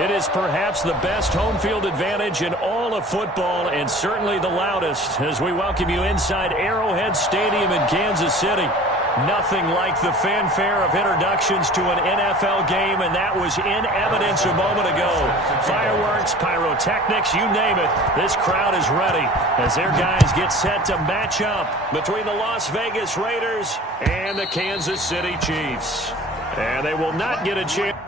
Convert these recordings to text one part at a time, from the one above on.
It is perhaps the best home field advantage in all of football and certainly the loudest as we welcome you inside Arrowhead Stadium in Kansas City. Nothing like the fanfare of introductions to an NFL game, and that was in evidence a moment ago. Fireworks, pyrotechnics, you name it. This crowd is ready as their guys get set to match up between the Las Vegas Raiders and the Kansas City Chiefs. And they will not get a chance.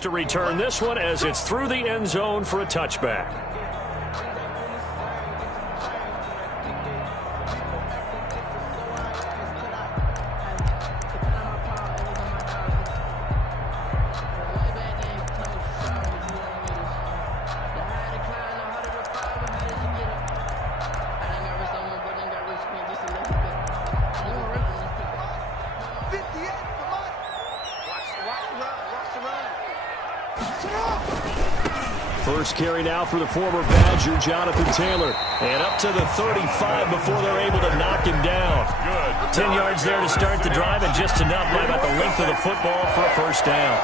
To return this one as it's through the end zone for a touchback. First carry now for the former Badger, Jonathan Taylor. And up to the 35 before they're able to knock him down. Good. 10 yards there to start the drive, and just enough by about the length of the football for a first down.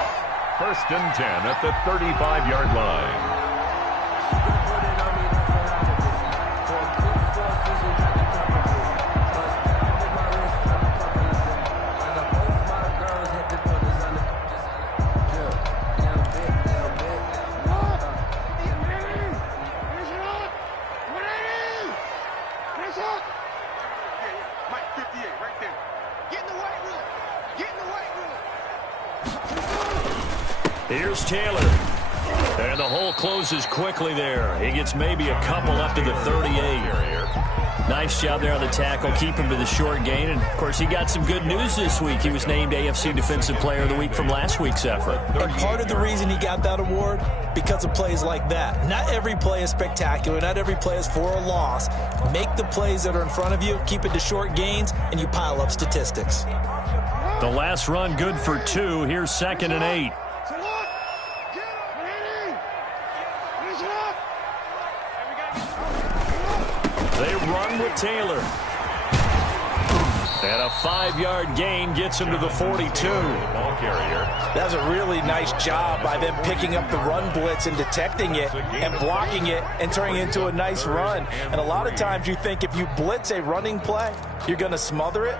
1st and 10 at the 35-yard line. Here's Taylor. And the hole closes quickly there. He gets maybe a couple up to the 38. Nice job there on the tackle. Keep him to the short gain. And, of course, he got some good news this week. He was named AFC Defensive Player of the Week from last week's effort. And part of the reason he got that award, because of plays like that. Not every play is spectacular. Not every play is for a loss. Make the plays that are in front of you, keep it to short gains, and you pile up statistics. The last run good for 2. Here's 2nd and 8. They run with Taylor. And a 5-yard gain gets him to the 42. Ball carrier. That was a really nice job by them picking up the run blitz and detecting it and blocking it and turning it into a nice run. And a lot of times you think if you blitz a running play, you're going to smother it.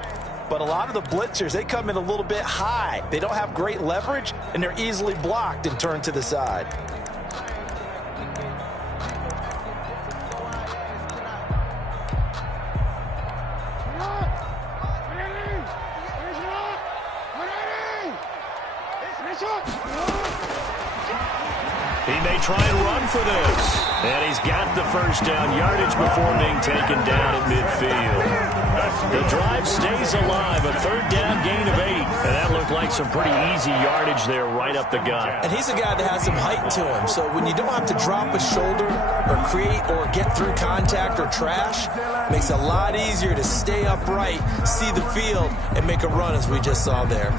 But a lot of the blitzers, they come in a little bit high. They don't have great leverage, and they're easily blocked and turned to the side. He may try and run for this. And he's got the first down yardage before being taken down at midfield. The drive stays alive, a third down gain of 8. And that looked like some pretty easy yardage there right up the gut. And he's a guy that has some height to him. So when you don't have to drop a shoulder or create or get through contact or trash, it makes it a lot easier to stay upright, see the field, and make a run as we just saw there.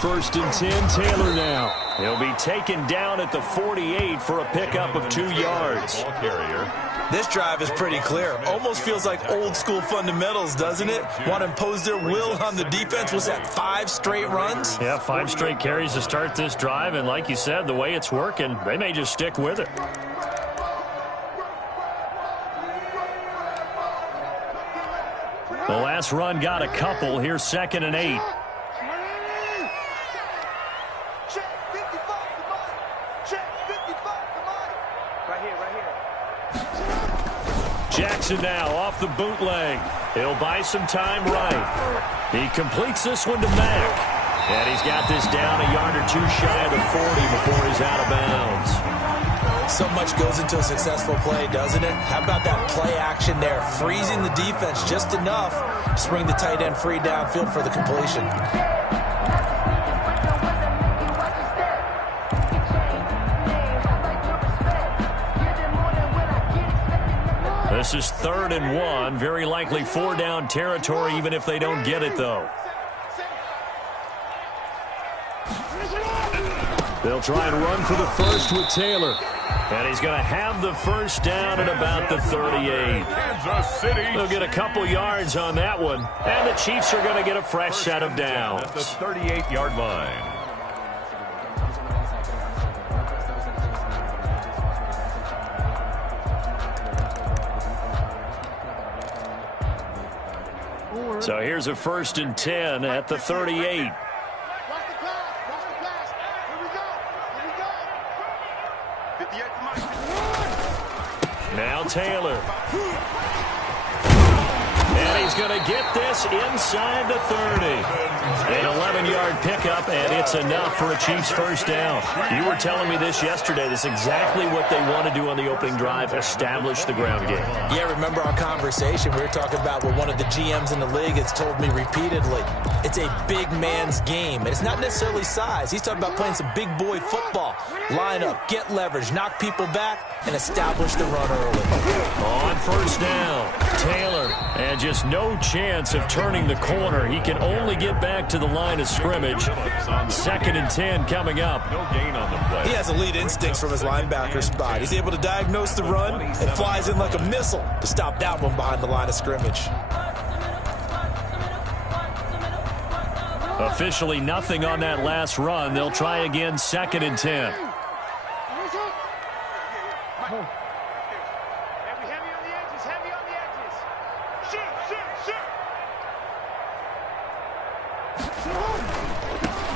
First and 10, Taylor now. He'll be taken down at the 48 for a pickup of 2 yards. Ball carrier. This drive is pretty clear. Almost feels like old school fundamentals, doesn't it? Want to impose their will on the defense. Was that 5 straight runs? Yeah, 5 straight carries to start this drive. And like you said, the way it's working, they may just stick with it. The last run got a couple. Here's 2nd and 8. Jackson now off the bootleg. He'll buy some time right. He completes this one to Mack. And he's got this down a yard or 2 shy of the 40 before he's out of bounds. So much goes into a successful play, doesn't it? How about that play action there? Freezing the defense just enough to bring the tight end free downfield for the completion. This is 3rd and 1. Very likely 4-down territory, even if they don't get it, though. They'll try and run for the first with Taylor. And he's going to have the first down at about the 38. Kansas City. They'll get a couple yards on that one. And the Chiefs are going to get a fresh set of downs. At the 38-yard line. So here's a 1st and 10 at the 38. Now Taylor. And he's going to get this inside the 30. An 11-yard pickup, and it's enough for a Chiefs first down. You were telling me this yesterday. This is exactly what they want to do on the opening drive, establish the ground game. Yeah, remember our conversation? We were talking about what one of the GMs in the league has told me repeatedly. It's a big man's game, and it's not necessarily size. He's talking about playing some big boy football. Line up, get leverage, knock people back, and establish the run early. On first down, Taylor, and just no chance of turning the corner. He can only get back to the line of scrimmage. 2nd and 10 coming up. No gain on the play. He has elite instincts from his linebacker spot. He's able to diagnose the run and flies in like a missile to stop that one behind the line of scrimmage. Officially nothing on that last run. They'll try again, 2nd and 10.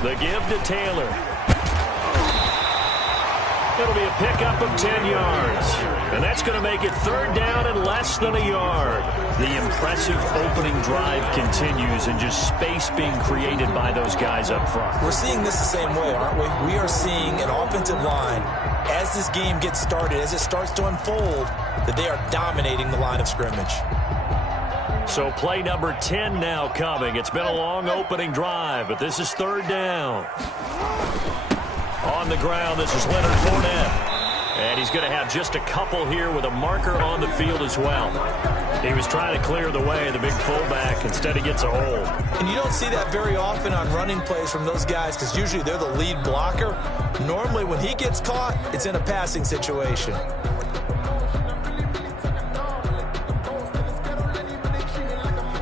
The give to Taylor. It'll be a pickup of 10 yards. And that's going to make it 3rd down and less than a yard. The impressive opening drive continues, and just space being created by those guys up front. We're seeing this the same way, aren't we? We are seeing an offensive line, as this game gets started, as it starts to unfold, that they are dominating the line of scrimmage. So play number 10 now coming. It's been a long opening drive, but this is 3rd down. On the ground, this is Leonard Fournette. And he's going to have just a couple here with a marker on the field as well. He was trying to clear the way, the big fullback. Instead, he gets a hold. And you don't see that very often on running plays from those guys because usually they're the lead blocker. Normally, when he gets caught, it's in a passing situation.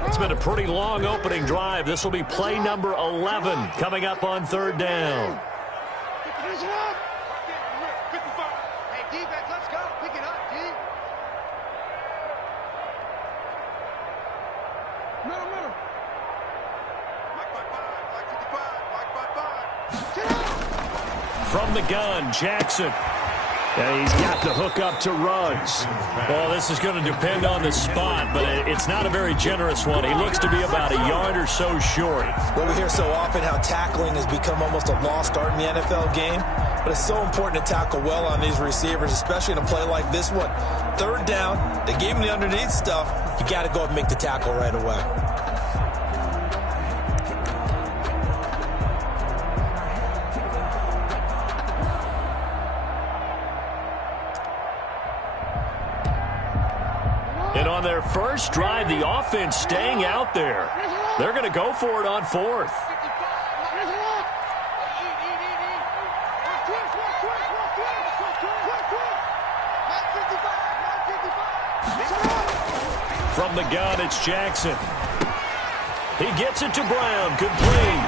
It's been a pretty long opening drive. This will be play number 11 coming up on third down. From the gun, Jackson. And he's got the hook up to Ruggs. Well, this is going to depend on the spot, but it's not a very generous one. He looks to be about a yard or so short. Well, we hear so often how tackling has become almost a lost art in the NFL game, but it's so important to tackle well on these receivers, especially in a play like this one. Third down, they gave him the underneath stuff. You got to go and make the tackle right away. And on their first drive, the offense staying out there. They're going to go for it on fourth. From the gun, it's Jackson. He gets it to Brown, complete.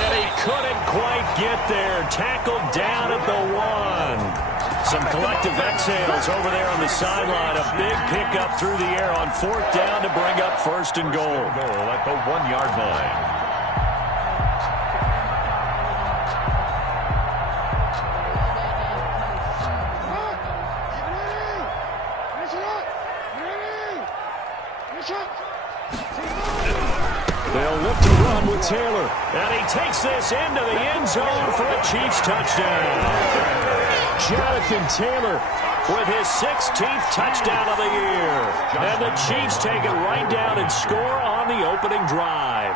And he couldn't quite get there. Tackled down at the 1. Some collective exhales over there on the sideline. A big pickup through the air on fourth down to bring up first and goal. Goal at the 1-yard line. They'll look to run with Taylor. And he takes this into the end zone for a Chiefs touchdown. Jonathan Taylor with his 16th touchdown of the year. And the Chiefs take it right down and score on the opening drive.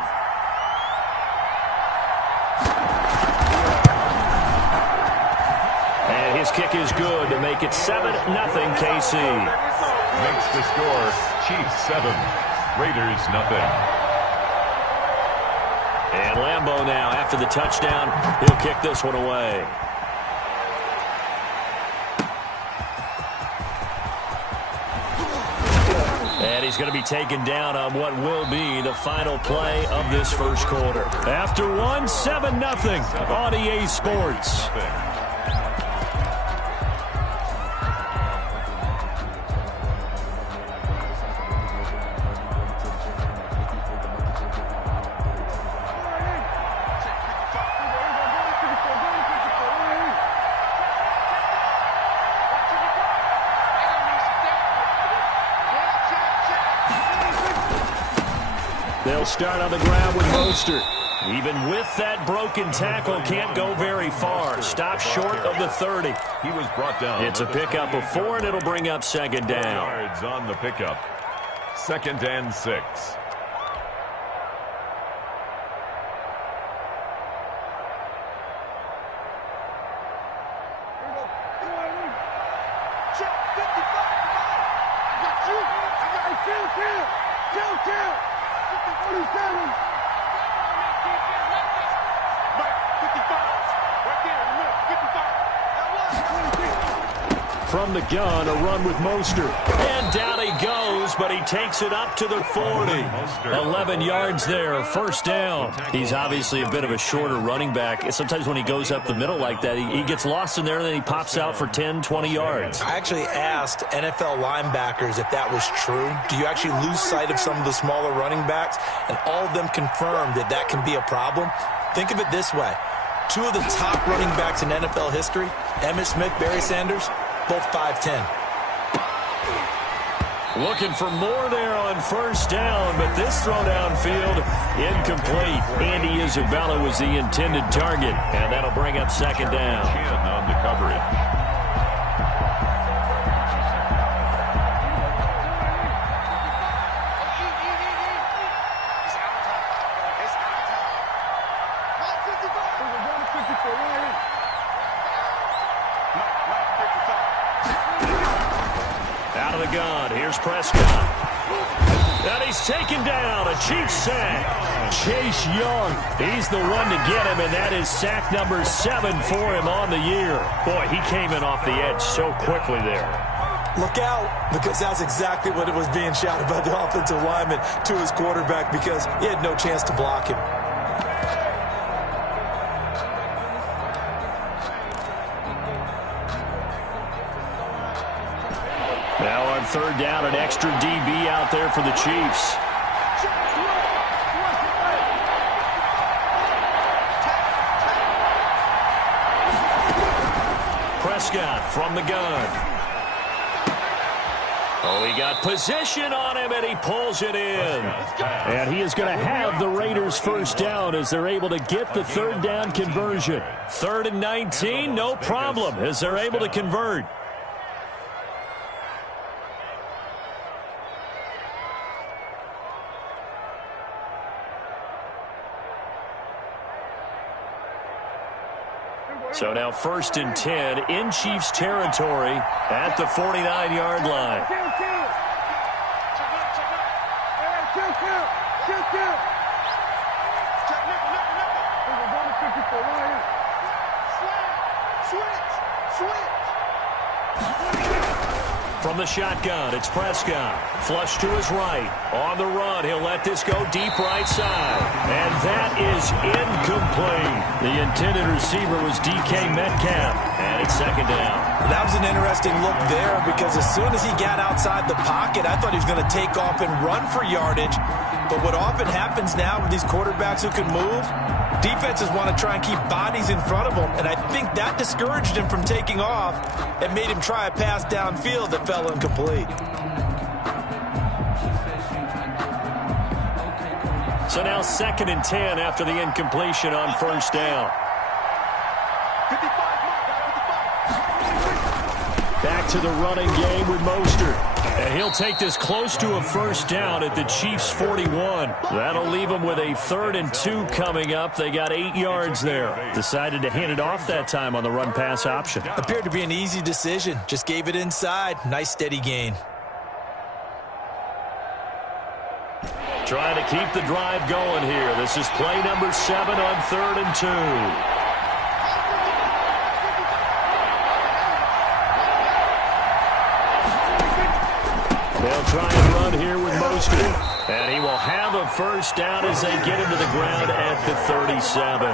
And his kick is good to make it 7-0 KC. Makes the score Chiefs 7, Raiders nothing. And Lambeau now, after the touchdown, he'll kick this one away. And he's going to be taken down on what will be the final play of this first quarter. After one, 7-0 on EA Sports. They'll start on the ground with Mostert. Even with that broken tackle, can't go very far. Stop short of the 30. He was brought down. It's a pickup of 4, and it'll bring up second down. Yards on the pickup. 2nd and 6. From the gun, a run with Mostert. And down he goes, but he takes it up to the 40. 11 yards there, first down. He's obviously a bit of a shorter running back. Sometimes when he goes up the middle like that, he gets lost in there, and then he pops out for 10, 20 yards. I actually asked NFL linebackers if that was true. Do you actually lose sight of some of the smaller running backs? And all of them confirmed that that can be a problem. Think of it this way. 2 of the top running backs in NFL history, Emmitt Smith, Barry Sanders, both 5'10". Looking for more there on first down, but this throw downfield incomplete. Andy Isabella was the intended target, and that'll bring up second down. Chin on the coverage. Out of the gun, here's Prescott. And he's taken down. A Chiefs sack. Chase Young. He's the one to get him, and that is sack number 7 for him on the year. Boy, he came in off the edge so quickly there. Look out, because that's exactly what it was being shouted by the offensive lineman to his quarterback, because he had no chance to block him. Now on third down, an extra DB out there for the Chiefs. Prescott from the gun. Oh, he got position on him, and he pulls it in. And he is going to have the Raiders first down as they're able to get the third down conversion. 3rd and 19, no problem, as they're able to convert. So now 1st and 10 in Chiefs territory at the 49-yard line. From the shotgun, it's Prescott. Flush to his right. On the run, he'll let this go deep right side. And that is incomplete. The intended receiver was DK Metcalf. And it's 2nd down. That was an interesting look there, because as soon as he got outside the pocket, I thought he was going to take off and run for yardage. But what often happens now with these quarterbacks who can move, defenses want to try and keep bodies in front of them, and I think that discouraged him from taking off and made him try a pass downfield that fell incomplete. So now 2nd and 10 after the incompletion on 1st down. Back to the running game with Mostert. And he'll take this close to a first down at the Chiefs' 41. That'll leave them with a 3rd and 2 coming up. They got 8 yards there. Decided to hand it off that time on the run-pass option. Appeared to be an easy decision. Just gave it inside. Nice steady gain. Trying to keep the drive going here. This is play number 7 on 3rd and 2. They'll try and run here with Mostert. And he will have a first down as they get him to the ground at the 37.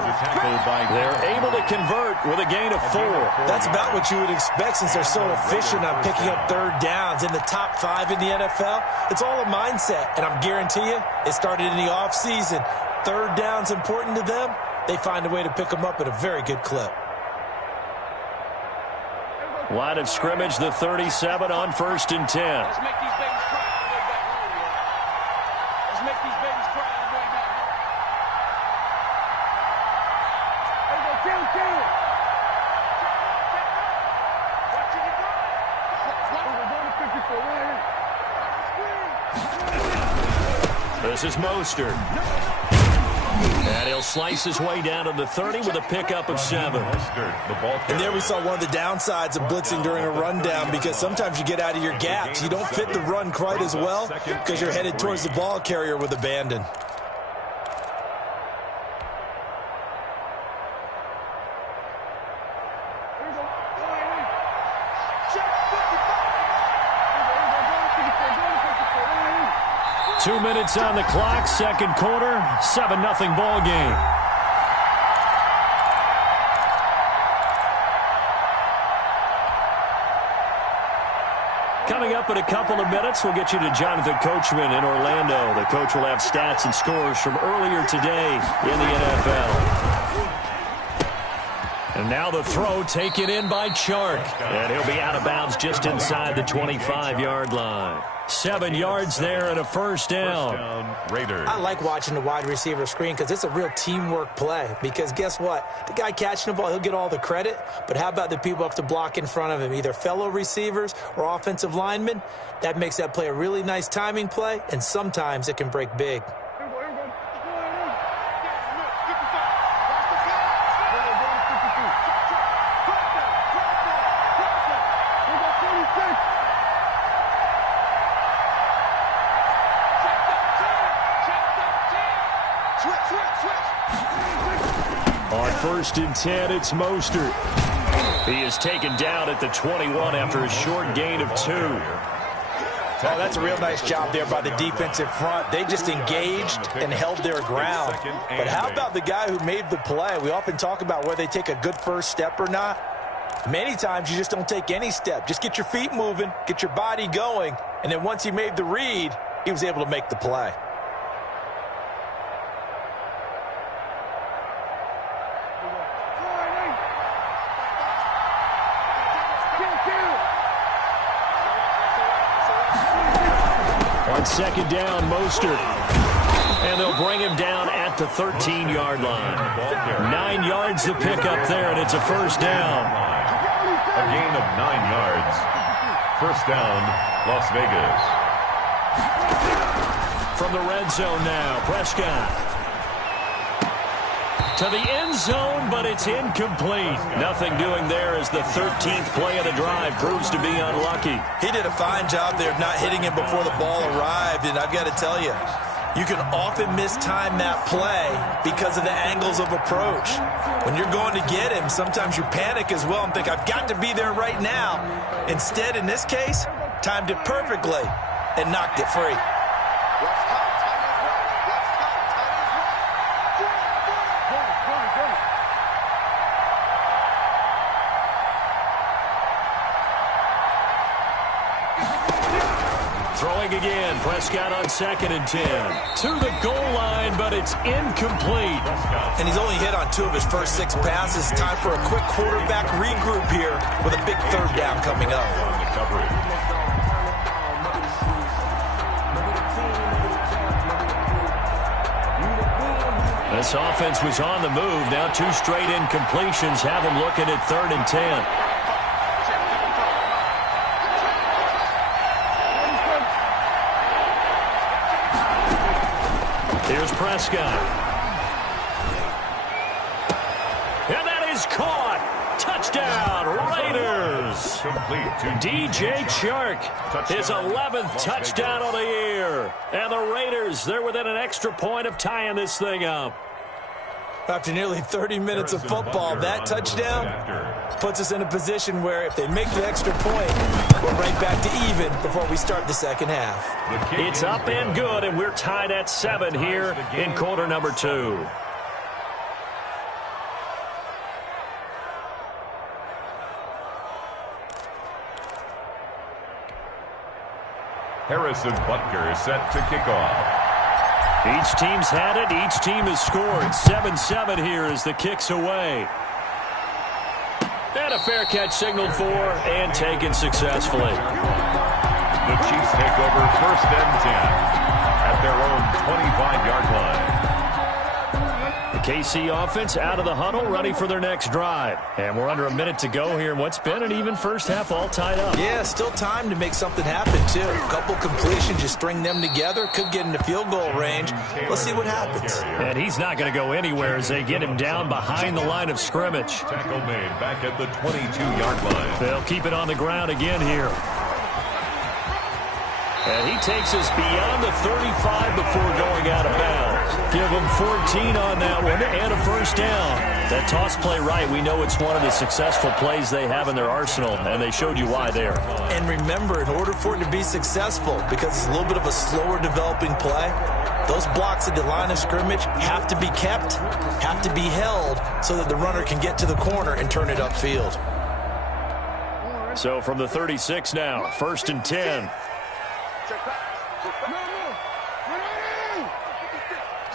They're able to convert with a gain of 4. That's about what you would expect, since they're so efficient on picking up 3rd downs in the top 5 in the NFL. It's all a mindset, and I'm guarantee you it started in the offseason. 3rd down's important to them. They find a way to pick them up at a very good clip. Line of scrimmage, the 37 on 1st and 10. Let's make these babies cry on the way back home, y'all. Let's make these babies cry on the way back home. There you go, kill. Watch it, This is Mostert. And he'll slice his way down to the 30 with a pickup of 7. And there we saw one of the downsides of blitzing during a rundown, because sometimes you get out of your gaps. You don't fit the run quite as well because you're headed towards the ball carrier with abandon. Two minutes on the clock, 2nd quarter, 7-0 ball game. Coming up in a couple of minutes, we'll get you to Jonathan Coachman in Orlando. The coach will have stats and scores from earlier today in the NFL. And now the throw taken in by Chark. And he'll be out of bounds just inside the 25-yard line. 7 yards there and a first down. I like watching the wide receiver screen, because it's a real teamwork play. Because guess what? The guy catching the ball, he'll get all the credit. But how about the people up to block in front of him, either fellow receivers or offensive linemen? That makes that play a really nice timing play, and sometimes it can break big. First and 10, it's Mostert. He is taken down at the 21 after a short gain of 2. Oh, that's a real nice job there by the defensive front. They just engaged and held their ground. But how about the guy who made the play? We often talk about whether they take a good first step or not. Many times you just don't take any step. Just get your feet moving, get your body going, and then once he made the read, he was able to make the play. On second down, Mostert. And they'll bring him down at the 13-yard line. 9 yards to pick up there, and it's a first down. A gain of 9 yards. First down, Las Vegas. From the red zone now, Prescott. To the end zone, but it's incomplete. Nothing doing there as the 13th play of the drive proves to be unlucky. He did a fine job there of not hitting him before the ball arrived, and I've got to tell you, you can often mistime that play because of the angles of approach. When you're going to get him, sometimes you panic as well and think, I've got to be there right now. Instead, in this case, timed it perfectly and knocked it free. Throwing again, Prescott on second and 10. To the goal line, but it's incomplete. And he's only hit on 2 of his first 6 passes. Time for a quick quarterback regroup here with a big third down coming up. This offense was on the move. Now 2 straight incompletions have them looking at third and 10. Here's Prescott. And that is caught. Touchdown, Raiders. DJ Chark, his 11th touchdown of the year. And the Raiders, they're within an extra point of tying this thing up. After nearly 30 minutes of football, that touchdown puts us in a position where if they make the extra point, we're right back to even before we start the second half. It's up and good, and we're tied at 7 here in quarter number 2. Harrison Butker set to kick off. Each team's had it. Each team has scored. 7-7 here as the kick's away. And a fair catch signaled for and taken successfully. The Chiefs take over first and 10 at their own 25-yard line. The KC offense out of the huddle, ready for their next drive. And we're under a minute to go here in what's been an even first half, all tied up. Yeah, still time to make something happen, too. A couple completions, you string them together, could get into field goal range. Let's see what happens. And he's not going to go anywhere as they get him down behind the line of scrimmage. Tackle made back at the 22-yard line. They'll keep it on the ground again here. And he takes us beyond the 35 before going out of bounds. Give him 14 on that one and a first down. That toss play right, we know it's one of the successful plays they have in their arsenal, and they showed you why there. And remember, in order for it to be successful, because it's a little bit of a slower developing play, those blocks at the line of scrimmage have to be kept, have to be held, so that the runner can get to the corner and turn it upfield. So from the 36 now, first and 10. Check back.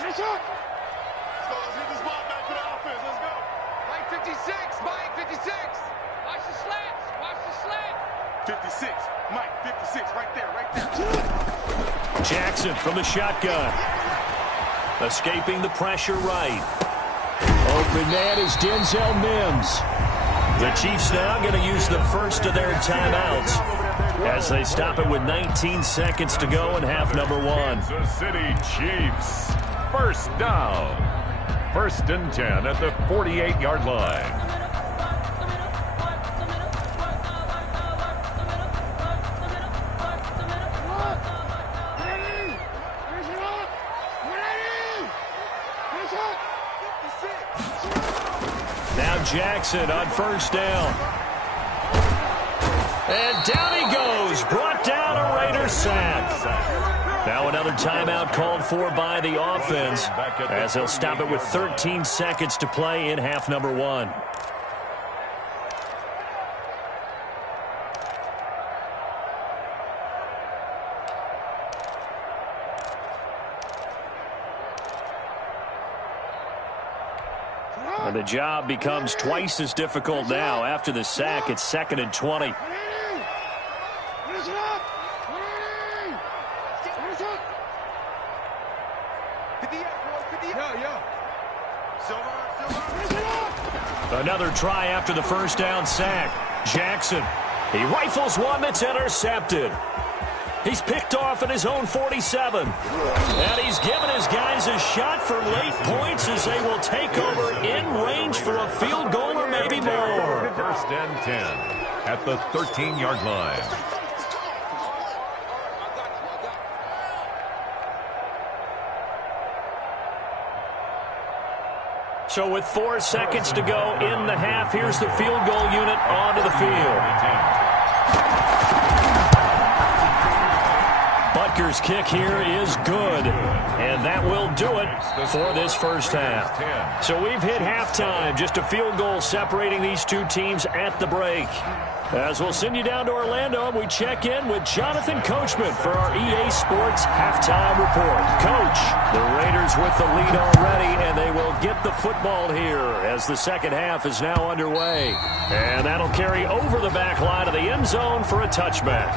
Let's go. Let's get this ball back to the offense. Let's go. Mike 56. Mike 56. Watch the slants. Watch the slant. 56. Mike 56. Right there. Right there. Jackson from the shotgun. Escaping the pressure right. Open man is Denzel Mims. The Chiefs now going to use the first of their timeouts as they stop it with 19 seconds to go in half number 1. Kansas City Chiefs. First down. First and 10 at the 48-yard line. Now Jackson on first down. And down he goes. Brought down a Raider sack. Now another timeout called for by the offense as they'll stop it with 13 seconds to play in half number 1. And the job becomes twice as difficult now. After the sack, it's 2nd and 20. Another try after the first down sack. Jackson, he rifles one that's intercepted. He's picked off at his own 47. And he's given his guys a shot for late points as they will take over in range for a field goal or maybe more. 1st and 10 at the 13-yard line. So with 4 seconds to go in the half, here's the field goal unit onto the field. Butker's kick here is good, and that will do it for this first half. So we've hit halftime, just a field goal separating these two teams at the break. As we'll send you down to Orlando, and we check in with Jonathan Coachman for our EA Sports Halftime Report. Coach, the Raiders with the lead already, and they will get the football here as the second half is now underway. And that'll carry over the back line of the end zone for a touchback.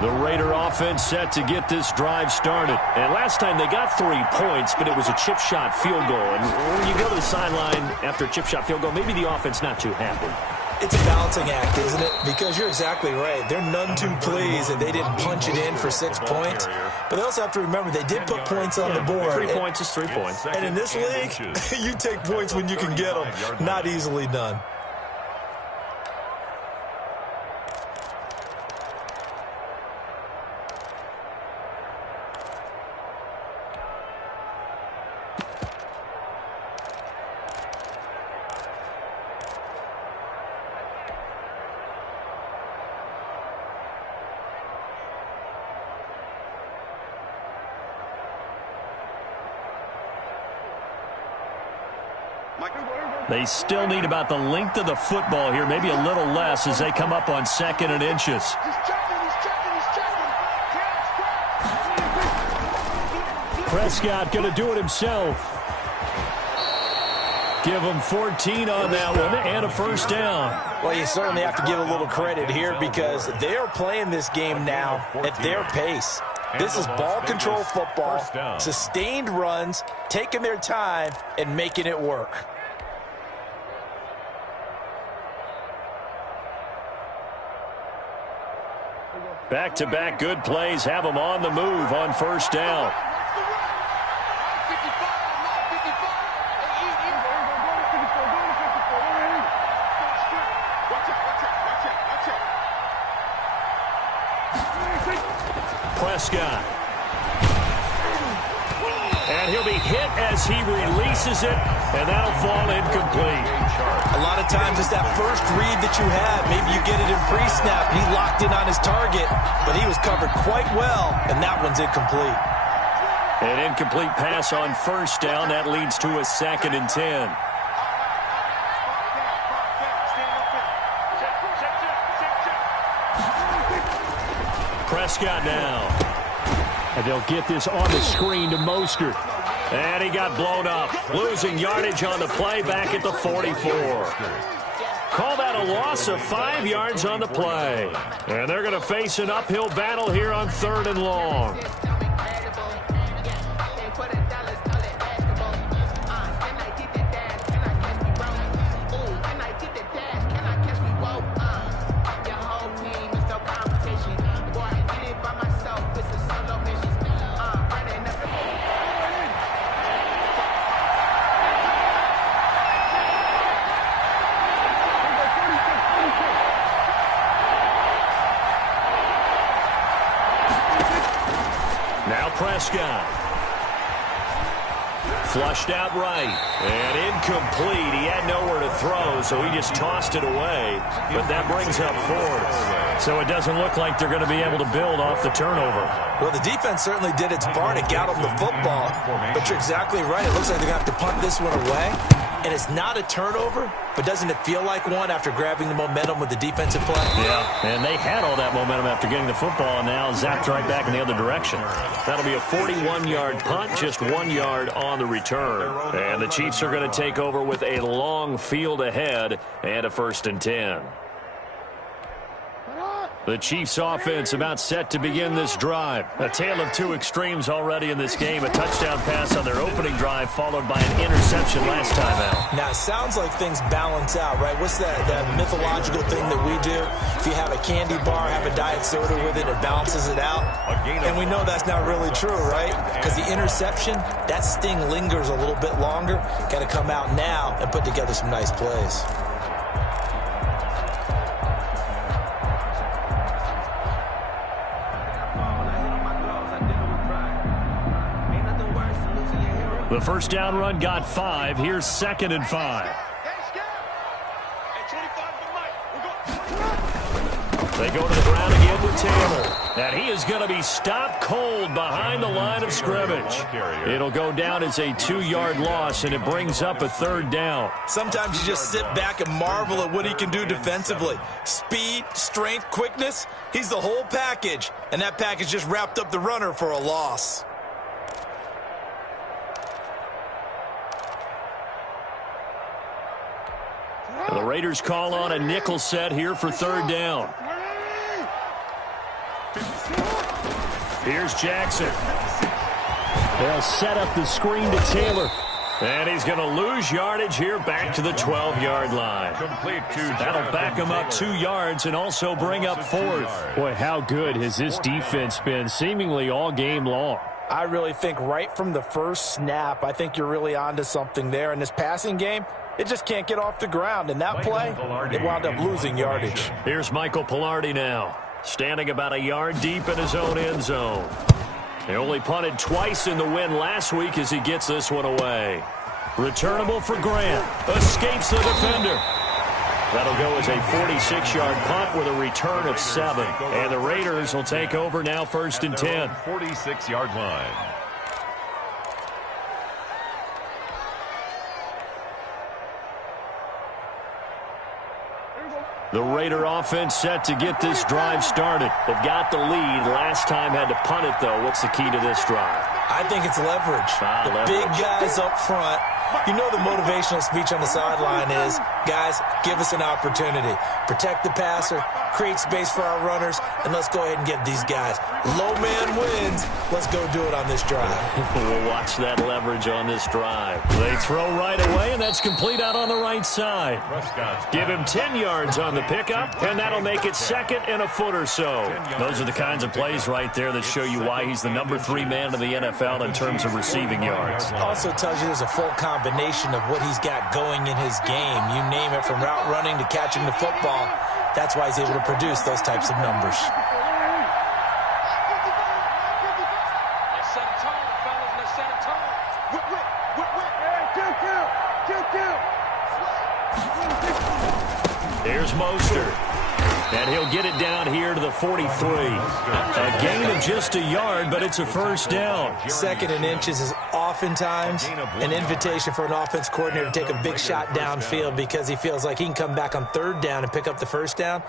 The Raider offense set to get this drive started. And last time they got 3 points, but it was a chip shot field goal. And when you go to the sideline after a chip shot field goal, maybe the offense not too happy. It's a balancing act, isn't it? Because you're exactly right. They're none too pleased that they didn't punch it in for 6 points. But they also have to remember they did put points on the board. 3 points is 3 points. And in this league, you take points when you can get them. Not easily done. They still need about the length of the football here, maybe a little less as they come up on 2nd and inches. Prescott going to do it himself. Give him 14 on that one and a first down. Well, you certainly have to give a little credit here because they're playing this game now at their pace. This is ball control football, sustained runs, taking their time, and making it work. Back-to-back good plays have them on the move on first down. Prescott. And he'll be hit as he releases it, and that'll fall incomplete. A lot of times it's that first read that you have. Maybe you get it in pre-snap. He locked in on his target, but he was covered quite well, and that one's incomplete. An incomplete pass on first down. That leads to a 2nd and 10. Prescott now. And they'll get this on the screen to Mostert. And he got blown up. Losing yardage on the play back at the 44. Call that a loss of 5 yards on the play. And they're going to face an uphill battle here on 3rd and long. Now Prescott. Flushed out right. And incomplete. He had nowhere to throw, so he just tossed it away. But that brings up 4th. So it doesn't look like they're going to be able to build off the turnover. Well, the defense certainly did its part to get them the football. But you're exactly right. It looks like they're going to have to punt this one away. And it's not a turnover, but doesn't it feel like one after grabbing the momentum with the defensive play? Yeah, and they had all that momentum after getting the football, and now zapped right back in the other direction. That'll be a 41-yard punt, just 1 yard on the return. And the Chiefs are going to take over with a long field ahead and a 1st and 10. The Chiefs offense about set to begin this drive. A tale of two extremes already in this game. A touchdown pass on their opening drive followed by an interception last time out. Now, it sounds like things balance out, right? What's that mythological thing that we do? If you have a candy bar, have a diet soda with it, it balances it out. And we know that's not really true, right? Because the interception, that sting lingers a little bit longer. Got to come out now and put together some nice plays. The first down run got 5. Here's 2nd and 5. They go to the ground again with Taylor. And he is going to be stopped cold behind the line of scrimmage. It'll go down as a 2-yard loss, and it brings up a 3rd down. Sometimes you just sit back and marvel at what he can do defensively. Speed, strength, quickness, he's the whole package. And that package just wrapped up the runner for a loss. The Raiders call on a nickel set here for 3rd down. Here's Jackson. They'll set up the screen to Taylor. And he's going to lose yardage here back to the 12-yard line. That'll back him up 2 yards and also bring up 4th. Boy, how good has this defense been seemingly all game long? I really think right from the first snap, I think you're really onto something there. In this passing game, it just can't get off the ground. And that play, it wound up losing yardage. Here's Michael Pilardi now, standing about a yard deep in his own end zone. He only punted twice in the win last week as he gets this one away. Returnable for Grant. Escapes the defender. That'll go as a 46-yard punt with a return of 7. And the Raiders will take over now 1st and 10. 46-yard line. The Raider offense set to get this drive started. They've got the lead. Last time had to punt it, though. What's the key to this drive? I think it's leverage. Big guys up front. You know the motivational speech on the sideline is, guys, give us an opportunity. Protect the passer, create space for our runners, and let's go ahead and get these guys. Low man wins. Let's go do it on this drive. We'll watch that leverage on this drive. They throw right away, and that's complete out on the right side. Give him 10 yards on the pickup, and that'll make it 2nd and a foot or so. Those are the kinds of plays right there that show you why he's the number 3 man in the NFL in terms of receiving yards. Also tells you there's a full combination of what he's got going in his game. You name it, from route running to catching the football. That's why he's able to produce those types of numbers. Here's Mostert. And he'll get it down here to the 43. A gain of just a yard, but it's a 1st down. 2nd and inches is oftentimes an invitation for an offense coordinator to take a big shot downfield because he feels like he can come back on 3rd down and pick up the 1st down.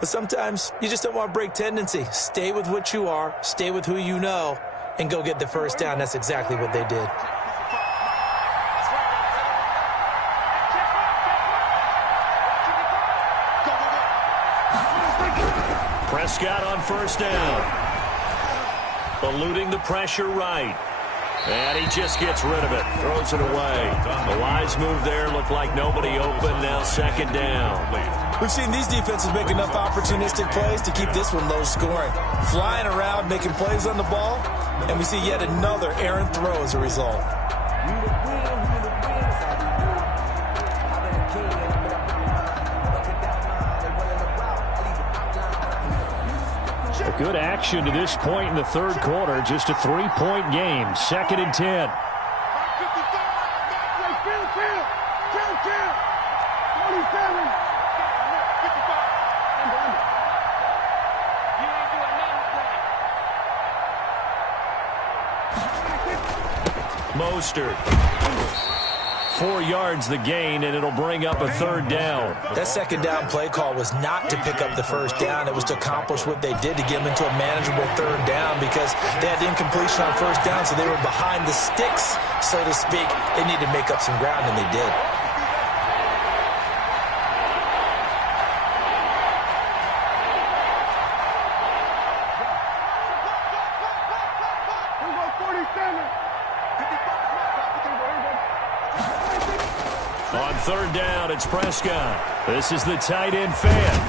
But sometimes you just don't want to break tendency. Stay with what you are, stay with who you know, and go get the 1st down. That's exactly what they did. Prescott on 1st down. Eluding the pressure right. And he just gets rid of it. Throws it away. A wise move there. Looked like nobody open. Now 2nd down. We've seen these defenses make enough opportunistic plays to keep this one low scoring. Flying around, making plays on the ball. And we see yet another errant throw as a result. Good action to this point in the third quarter. Just a 3-point game. 2nd and 10. Mostert. 4 yards the gain, and it'll bring up a 3rd down. That 2nd down play call was not to pick up the 1st down. It was to accomplish what they did to get them into a manageable 3rd down because they had incompletion on 1st down, so they were behind the sticks, so to speak. They needed to make up some ground, and they did. On 3rd down, it's Prescott. This is the tight end fan.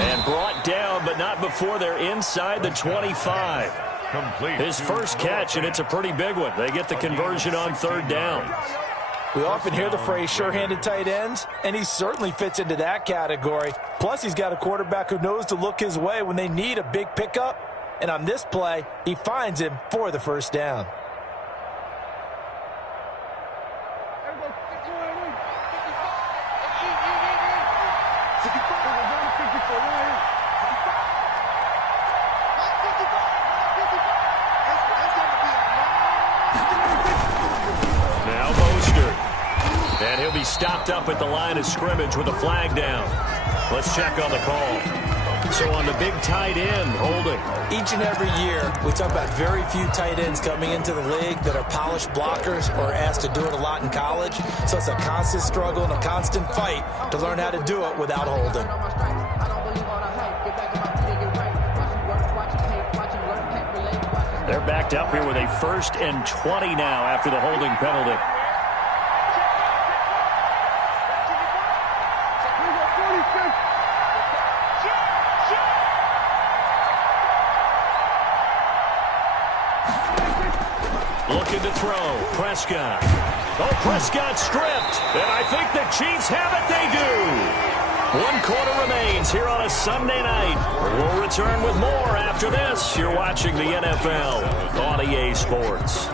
And brought down, but not before they're inside the 25. Complete. His first catch, and it's a pretty big one. They get the conversion on 3rd down. We often hear the phrase sure-handed tight ends, and he certainly fits into that category. Plus, he's got a quarterback who knows to look his way when they need a big pickup. And on this play, he finds him for the 1st down. Now Mostert. And he'll be stopped up at the line of scrimmage with a flag down. Let's check on the call. So on the big tight end, holding. Each and every year, we talk about very few tight ends coming into the league that are polished blockers or asked to do it a lot in college. So it's a constant struggle and a constant fight to learn how to do it without holding. They're backed up here with a 1st and 20 now after the holding penalty. Looking to throw. Prescott. Oh, Prescott stripped. And I think the Chiefs have it. They do. 1 quarter remains here on a Sunday night. We'll return with more after this. You're watching the NFL on EA Sports.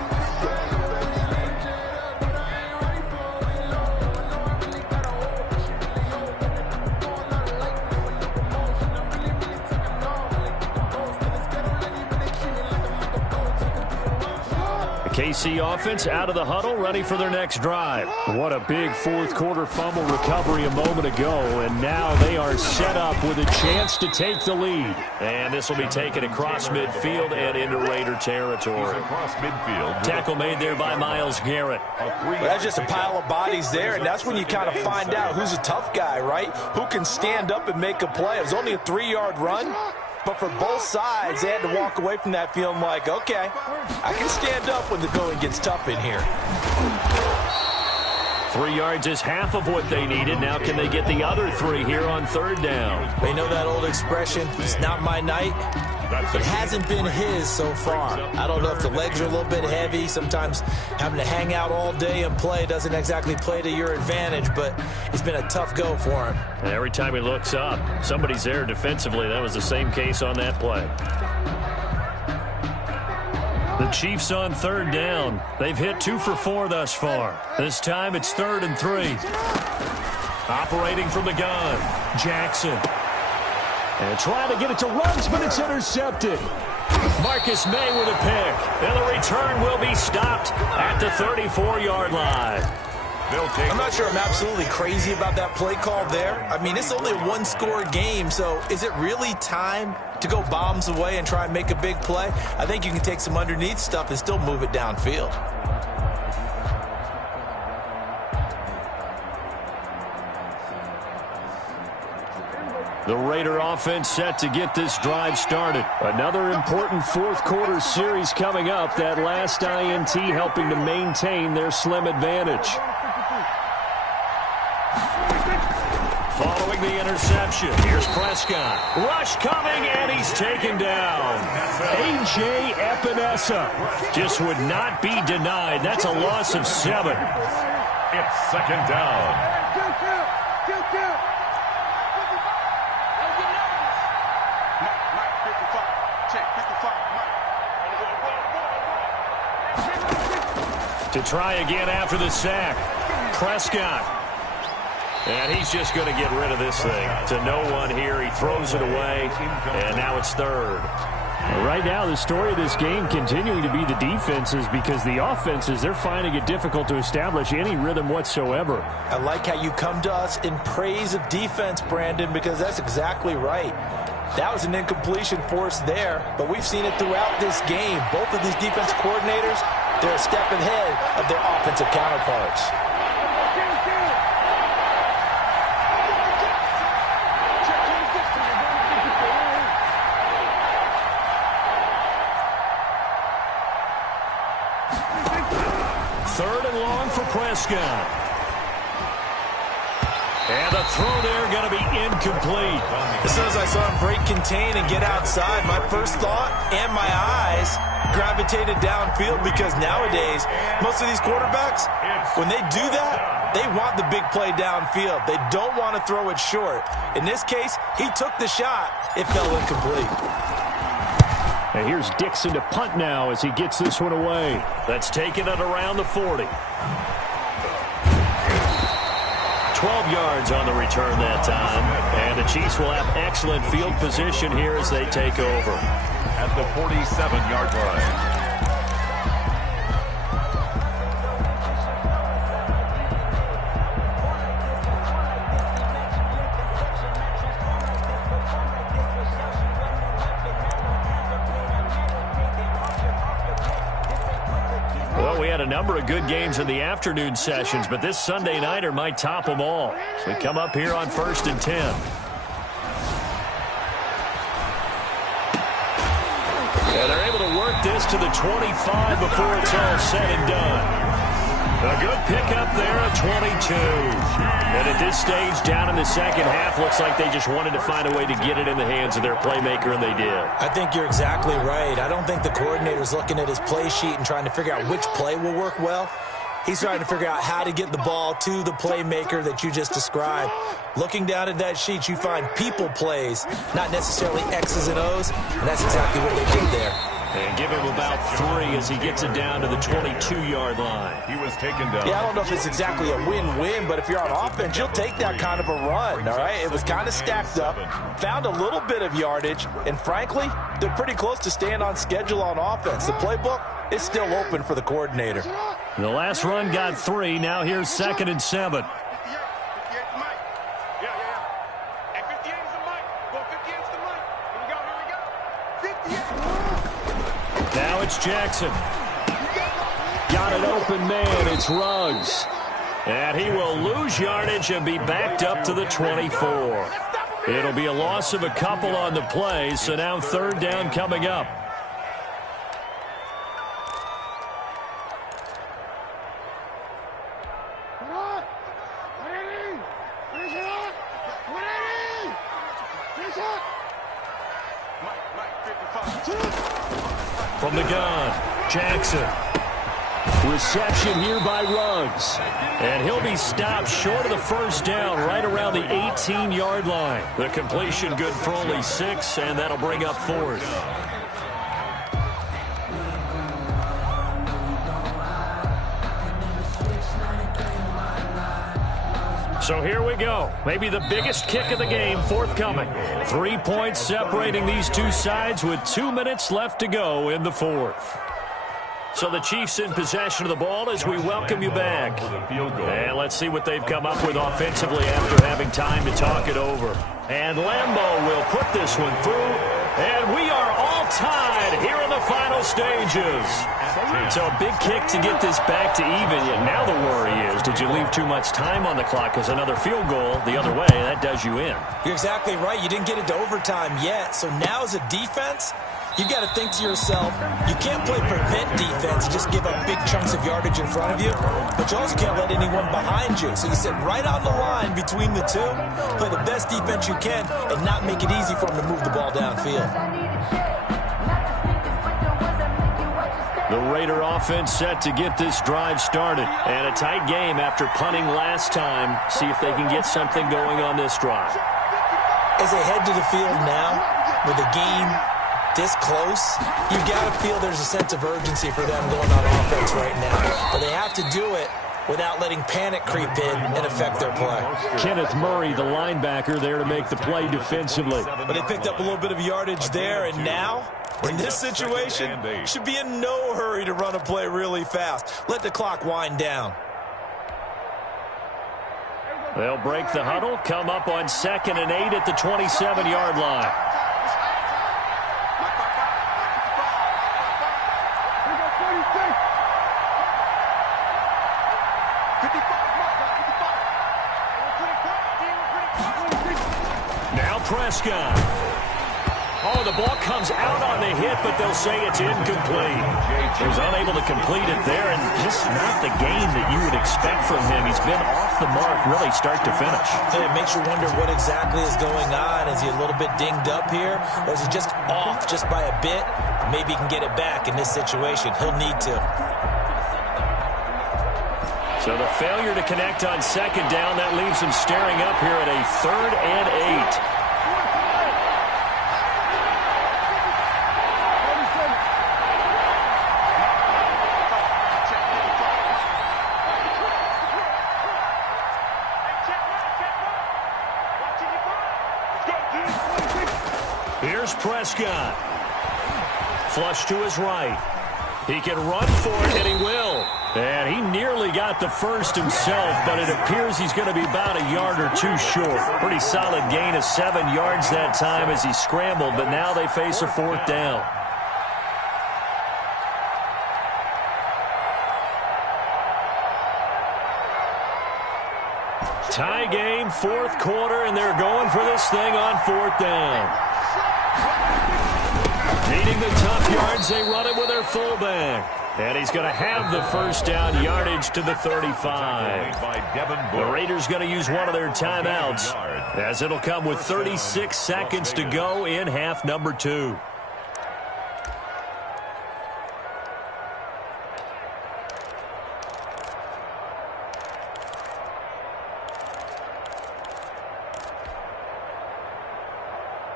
KC offense out of the huddle, ready for their next drive. What a big 4th quarter fumble recovery a moment ago, and now they are set up with a chance to take the lead. And this will be taken across midfield and into Raider territory. Across midfield. Tackle made there by Myles Garrett. Well, that's just a pile of bodies there, and that's when you kind of find out who's a tough guy, right? Who can stand up and make a play. It was only a 3-yard run. But for both sides, they had to walk away from that feeling like, okay, I can stand up when the going gets tough in here. 3 yards is half of what they needed. Now can they get the other 3 here on 3rd down? They know that old expression, it's not my night. It hasn't been his so far. I don't know if the legs are a little bit heavy. Sometimes having to hang out all day and play doesn't exactly play to your advantage, but it's been a tough go for him. And every time he looks up, somebody's there defensively. That was the same case on that play. The Chiefs on 3rd down. They've hit 2 for 4 thus far. This time it's 3rd and 3. Operating from the gun, Jackson. And trying to get it to Ruggs, but it's intercepted. Marcus May with a pick. And the return will be stopped at the 34-yard line. I'm not sure I'm absolutely crazy about that play call there. I mean, it's only a 1-score game, so is it really time to go bombs away and try and make a big play? I think you can take some underneath stuff and still move it downfield. The Raider offense set to get this drive started. Another important 4th quarter series coming up. That last INT helping to maintain their slim advantage. Following the interception, here's Prescott. Rush coming, and he's taken down. A.J. Epinesa just would not be denied. That's a loss of 7. It's 2nd down. To try again after the sack. Prescott. And he's just going to get rid of this thing. To no one here. He throws it away. And now it's third. Right now, the story of this game continuing to be the defenses, because the offenses, they're finding it difficult to establish any rhythm whatsoever. I like how you come to us in praise of defense, Brandon, because that's exactly right. That was an incompletion force there, but we've seen it throughout this game. Both of these defense coordinators, they're a step ahead of their offensive counterparts. Third and long for Prescott. And the throw there going to be incomplete. As soon as I saw him break contain and get outside, my first thought and my eyes gravitated downfield, because nowadays, most of these quarterbacks, when they do that, they want the big play downfield. They don't want to throw it short. In this case, he took the shot. It fell incomplete. And here's Dixon to punt now as he gets this one away. That's taken at around the 40. 12 yards on the return that time. And the Chiefs will have excellent field position here as they take over. At the 47-yard line. A number of good games in the afternoon sessions, but this Sunday nighter might top them all. So we come up here on 1st and 10. And they're able to work this to the 25 before it's all said and done. A good pickup there at 22. And at this stage, down in the second half, looks like they just wanted to find a way to get it in the hands of their playmaker, and they did. I think you're exactly right. I don't think the coordinator's looking at his play sheet and trying to figure out which play will work well. He's trying to figure out how to get the ball to the playmaker that you just described. Looking down at that sheet, you find people plays, not necessarily X's and O's, and that's exactly what they did there. And give him about 3 as he gets it down to the 22-yard line. He was taken down. Yeah, I don't know if it's exactly a win-win, but if you're on offense, you'll take that kind of a run, all right? It was kind of stacked up, found a little bit of yardage, and frankly, they're pretty close to staying on schedule on offense. The playbook is still open for the coordinator. The last run got 3. Now here's 2nd and 7. Now it's Jackson. Got an open man. It's Ruggs. And he will lose yardage and be backed up to the 24. It'll be a loss of a couple on the play, so now 3rd down coming up. From the gun, Jackson. Reception here by Ruggs. And he'll be stopped short of the first down right around the 18-yard line. The completion good for only 6, and that'll bring up 4th. So here we go. Maybe the biggest kick of the game forthcoming. 3 points separating these two sides with 2 minutes left to go in the 4th. So the Chiefs in possession of the ball as we welcome you back. And let's see what they've come up with offensively after having time to talk it over. And Lambeau will put this one through. And we are all tied here in the final stages. So a big kick to get this back to even. Yet now the worry is, did you leave too much time on the clock? Because another field goal the other way, that does you in. You're exactly right. You didn't get it to overtime yet. So now as a defense, you got to think to yourself, you can't play prevent defense, just give up big chunks of yardage in front of you, but you also can't let anyone behind you. So you sit right on the line between the two, play the best defense you can, and not make it easy for them to move the ball downfield. The Raider offense set to get this drive started. And a tight game after punting last time. See if they can get something going on this drive. As they head to the field now, with the game this close, you got to feel there's a sense of urgency for them going on offense right now. But they have to do it without letting panic creep in and affect their play. Kenneth Murray, the linebacker, there to make the play defensively. But they picked up a little bit of yardage there, and now, in this situation, should be in no hurry to run a play really fast. Let the clock wind down. They'll break the huddle, come up on 2nd and 8 at the 27-yard line. Now Prescott. Oh, the ball comes out on the hit, but they'll say it's incomplete. He was unable to complete it there, and just not the game that you would expect from him. He's been off the mark really start to finish. It makes you wonder what exactly is going on. Is he a little bit dinged up here, or is he just off just by a bit? Maybe he can get it back in this situation. He'll need to. So the failure to connect on 2nd down, that leaves him staring up here at a 3rd and 8. Here's Prescott. Flush to his right. He can run for it, and he will. And he nearly got the first himself, but it appears he's going to be about a yard or two short. Pretty solid gain of 7 yards that time as he scrambled, but now they face a 4th down. Tie game, 4th quarter, and they're going for this thing on 4th down. Needing the tough yards, they run it with their fullback. And he's going to have the first down yardage to the 35. The Raiders going to use one of their timeouts, as it'll come with 36 seconds to go in half number 2.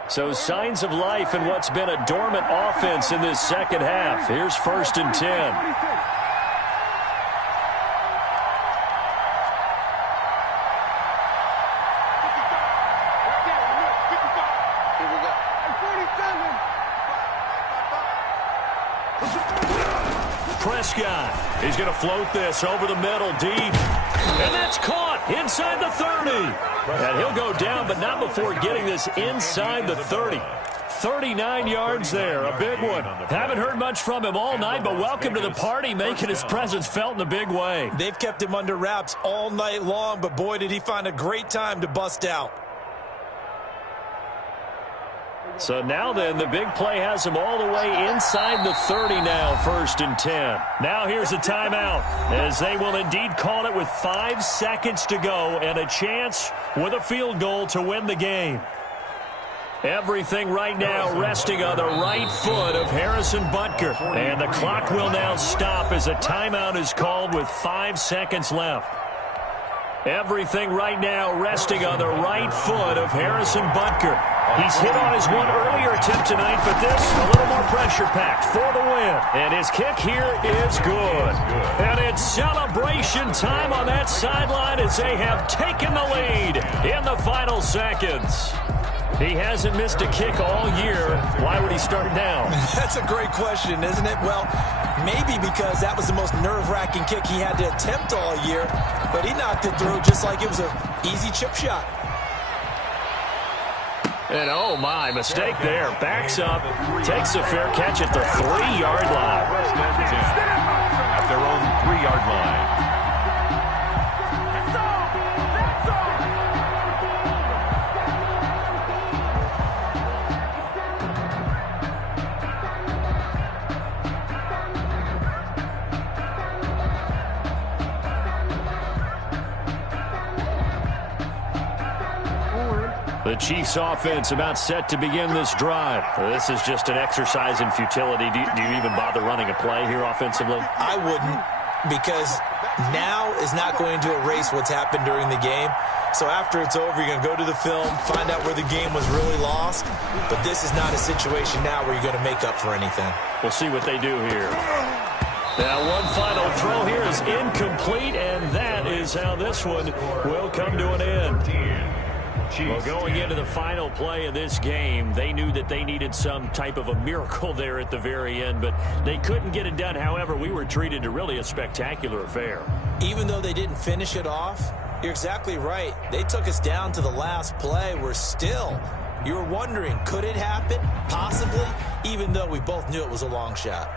So signs of life in what's been a dormant offense in this second half. Here's 1st and 10. Prescott is going to float this over the middle deep. And that's caught inside the 30. And he'll go down, but not before getting this inside the 30. 39 yards there, a big one. Haven't heard much from him all night, but welcome to the party, making his presence felt in a big way. They've kept him under wraps all night long, but boy, did he find a great time to bust out. So now then, the big play has him all the way inside the 30 now, 1st and 10. Now here's a timeout, as they will indeed call it with 5 seconds to go and a chance with a field goal to win the game. Everything right now resting on the right foot of Harrison Butker. And the clock will now stop as a timeout is called with 5 seconds left. Everything right now resting on the right foot of Harrison Butker. He's hit on his one earlier attempt tonight, but this a little more pressure-packed for the win. And his kick here is good. And it's celebration time on that sideline as they have taken the lead in the final seconds. He hasn't missed a kick all year. Why would he start now? That's a great question, isn't it? Well, maybe because that was the most nerve-wracking kick he had to attempt all year, but he knocked it through just like it was an easy chip shot. And oh my, mistake there. Backs up, takes a fair catch at the 3-yard line. At their own 3-yard line. The Chiefs offense about set to begin this drive. This is just an exercise in futility. Do you even bother running a play here offensively? I wouldn't. because now is not going to erase what's happened during the game. So after it's over, you're going to go to the film, find out where the game was really lost. But this is not a situation now where you're going to make up for anything. We'll see what they do here. Now, one final throw here is incomplete, and that is how this one will come to an end. Well, going into the final play of this game, they knew that they needed some type of a miracle there at the very end, but they couldn't get it done. However, we were treated to really a spectacular affair. Even though they didn't finish it off, you're exactly right. They took us down to the last play. We're still, you were wondering, could it happen? Possibly, even though we both knew it was a long shot.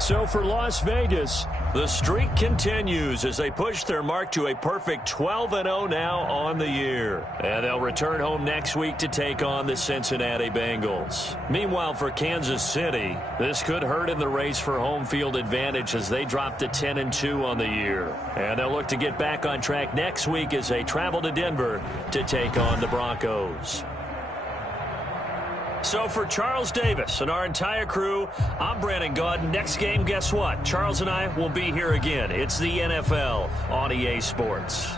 So for Las Vegas, the streak continues as they push their mark to a perfect 12-0 now on the year. And they'll return home next week to take on the Cincinnati Bengals. Meanwhile, for Kansas City, this could hurt in the race for home field advantage as they drop to 10-2 on the year. And they'll look to get back on track next week as they travel to Denver to take on the Broncos. So for Charles Davis and our entire crew, I'm Brandon Gaudin. Next game, guess what? Charles and I will be here again. It's the NFL on EA Sports.